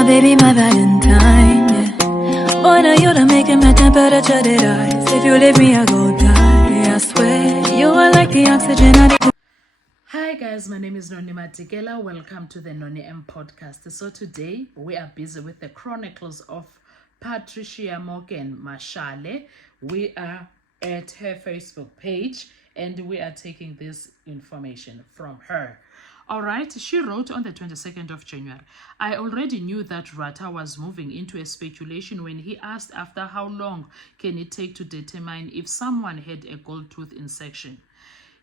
my baby, my Valentine, yeah. Boy, now you're making my temperature rise. If you leave me, I go die. I swear, you are like the oxygen I need. Hi guys, my name is Noni Matikela. Welcome to the Noni M podcast. So today we are busy with the chronicles of Patricia Morgan Mashale. We are at her Facebook page and we are taking this information from her. All right, she wrote on the 22nd of January, I already knew that Ratha was moving into a speculation when he asked after how long can it take to determine if someone had a gold tooth in section.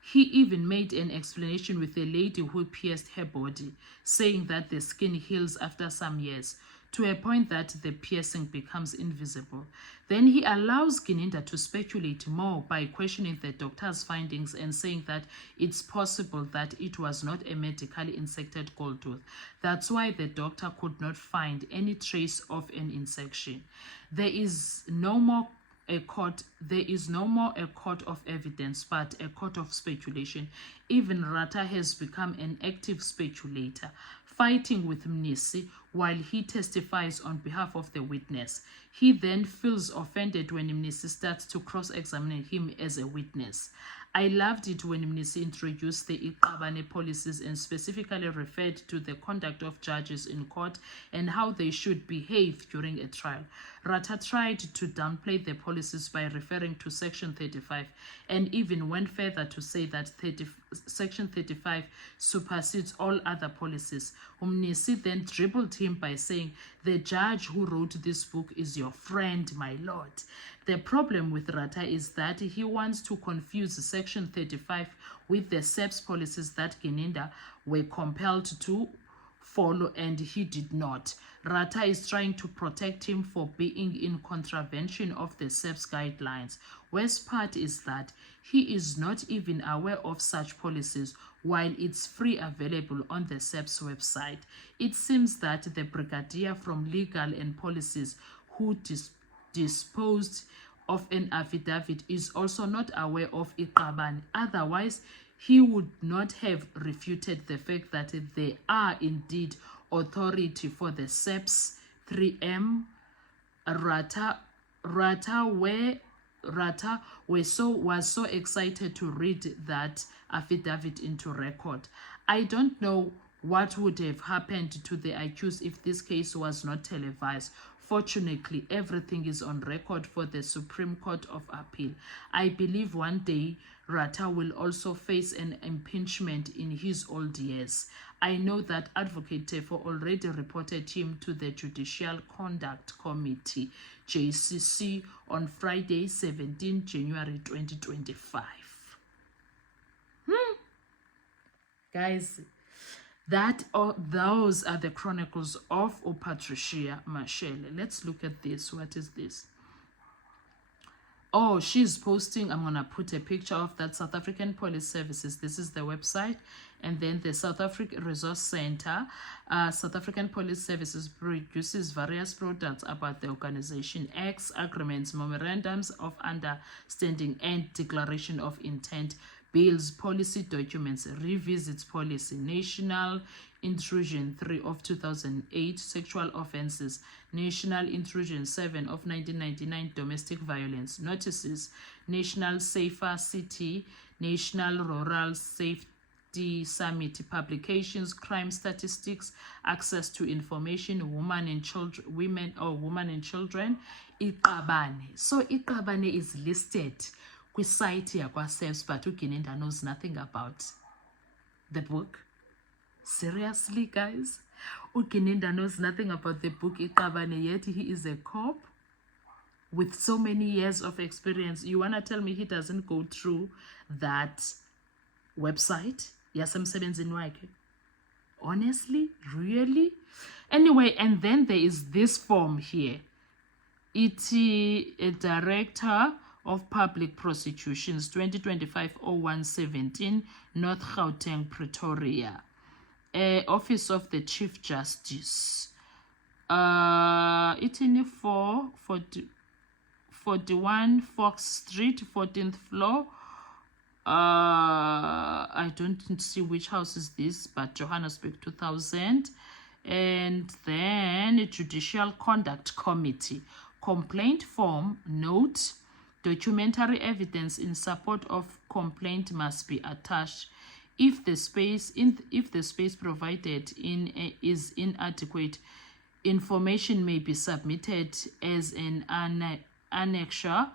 He even made an explanation with a lady who pierced her body, saying that the skin heals after some years, to a point that the piercing becomes invisible. Then he allows Gininda to speculate more by questioning the doctor's findings and saying that it's possible that it was not a medically inserted gold tooth. That's why the doctor could not find any trace of an insertion. There is no more a court of evidence, but a court of speculation. Even Ratha has become an active speculator, fighting with Mnisi while he testifies on behalf of the witness. He then feels offended when Mnisi starts to cross-examine him as a witness. I loved it when Mnisi introduced the IQABANE policies and specifically referred to the conduct of judges in court and how they should behave during a trial. Ratha tried to downplay the policies by referring to Section 35 and even went further to say that Section 35 supersedes all other policies. Mnisi then dribbled him by saying, the judge who wrote this book is your friend, my lord. The problem with Ratha is that he wants to confuse Section 35 with the SEPS policies that Gininda were compelled to follow, and he did not. Ratha is trying to protect him for being in contravention of the SEPS guidelines. Worst part is that he is not even aware of such policies while it's free available on the SEPS website. It seems that the brigadier from Legal and Policies who disposed of an affidavit is also not aware of IQABANE. Otherwise, he would not have refuted the fact that there are indeed authority for the SEPS 3M. Ratha was so excited to read that affidavit into record. I don't know what would have happened to the accused if this case was not televised. Fortunately, everything is on record for the Supreme Court of Appeal. I believe one day Ratha will also face an impeachment in his old years. I know that Advocate Tefo already reported him to the Judicial Conduct Committee, JCC, on Friday, 17 January 2025. Guys, those are the chronicles of Patricia Mashale. Let's look at this. What is this? Oh, she's posting. I'm gonna put a picture of that South African Police Services. This is the website, and then the South African Resource Center. South African Police Services produces various products about the organization: acts, agreements, memorandums of understanding, and declaration of intent. Bills, policy documents, revisits policy, National Intrusion 3 of 2008, sexual offenses, National Intrusion 7 of 1999, domestic violence, notices, National Safer City, National Rural Safety Summit, publications, crime statistics, access to information, women and children, IQABANE. So IQABANE is listed site yakwa-SEPS, but Gininda knows nothing about the book. Seriously, guys? Gininda knows nothing about the book IQABANE, yet he is a cop with so many years of experience. You want to tell me he doesn't go through that website? Yasemsebenzini wakhe? Honestly? Really? Anyway, and then there is this form here. It's a director of Public Prosecutions, 2025-01-17, North Gauteng, Pretoria. Office of the Chief Justice. It's in 41 Fox Street, 14th floor. I don't see which house is this, but Johannesburg 2000. And then IQABANE Judicial Conduct Committee. Complaint form, note, documentary evidence in support of complaint must be attached. If the space provided is inadequate, information may be submitted as an annexure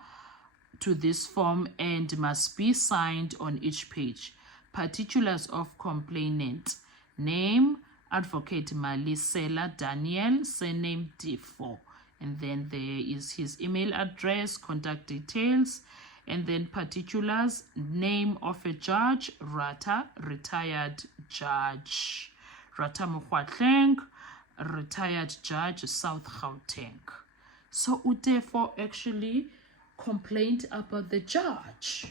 to this form and must be signed on each page. Particulars of complainant: name, Advocate Malisela Daniel, surname D4, and then there is his email address, contact details, and then particulars: name of a judge, Ratha, retired judge, Ratha Mokwatleng, retired judge, South Gauteng. So therefore actually complained about the judge.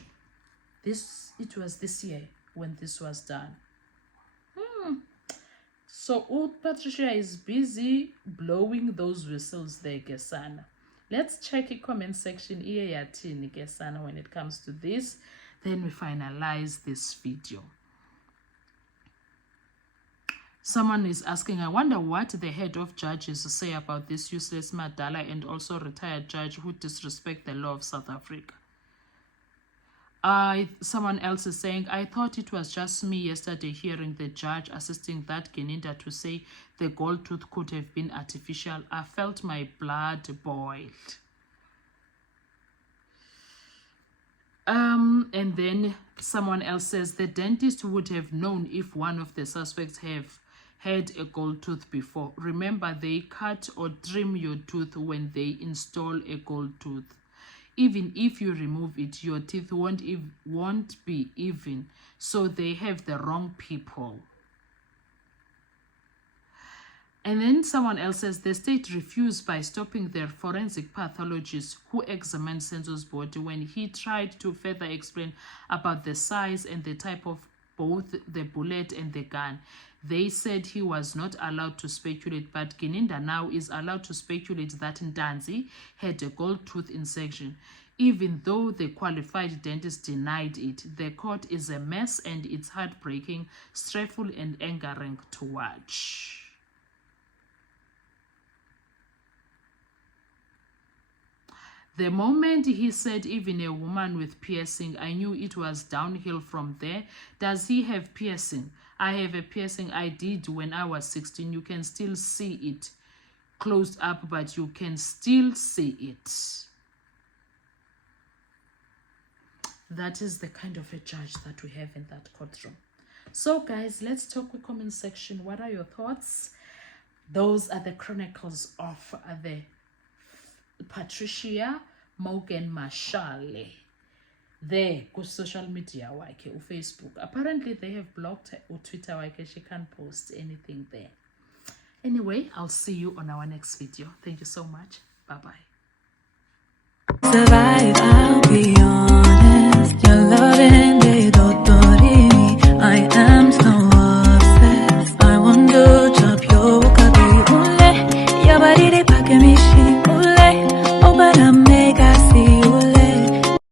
It was this year when this was done. So old Patricia is busy blowing those whistles there, Gesana. Let's check the comment section here Gesana when it comes to this. Then we finalize this video. Someone is asking, I wonder what the head of judges say about this useless Madala and also retired judge who disrespect the law of South Africa. Someone else is saying, I thought it was just me yesterday hearing the judge assisting that Geninda to say the gold tooth could have been artificial. I felt my blood boiled. And then someone else says the dentist would have known if one of the suspects had a gold tooth before. Remember, they cut or trim your tooth when they install a gold tooth. Even if you remove it, your teeth won't be even. So they have the wrong people. And then someone else says the state refused by stopping their forensic pathologist who examined Senzo's body when he tried to further explain about the size and the type of both the bullet and the gun. They said he was not allowed to speculate, but Geninda now is allowed to speculate that Ntanzi had a gold tooth insertion. Even though the qualified dentist denied it, the court is a mess and it's heartbreaking, stressful and angering to watch. The moment he said even a woman with piercing, I knew it was downhill from there. Does he have piercing? I have a piercing I did when I was 16. You can still see it closed up, but you can still see it. That is the kind of a judge that we have in that courtroom. So guys, let's talk with comment section. What are your thoughts? Those are the chronicles of the Patricia Morgan Mashale. There, go social media wake or Facebook. Apparently they have blocked her or Twitter wake. She can't post anything there. Anyway, I'll see you on our next video. Thank you so much. Bye-bye. Survive, I'll be on.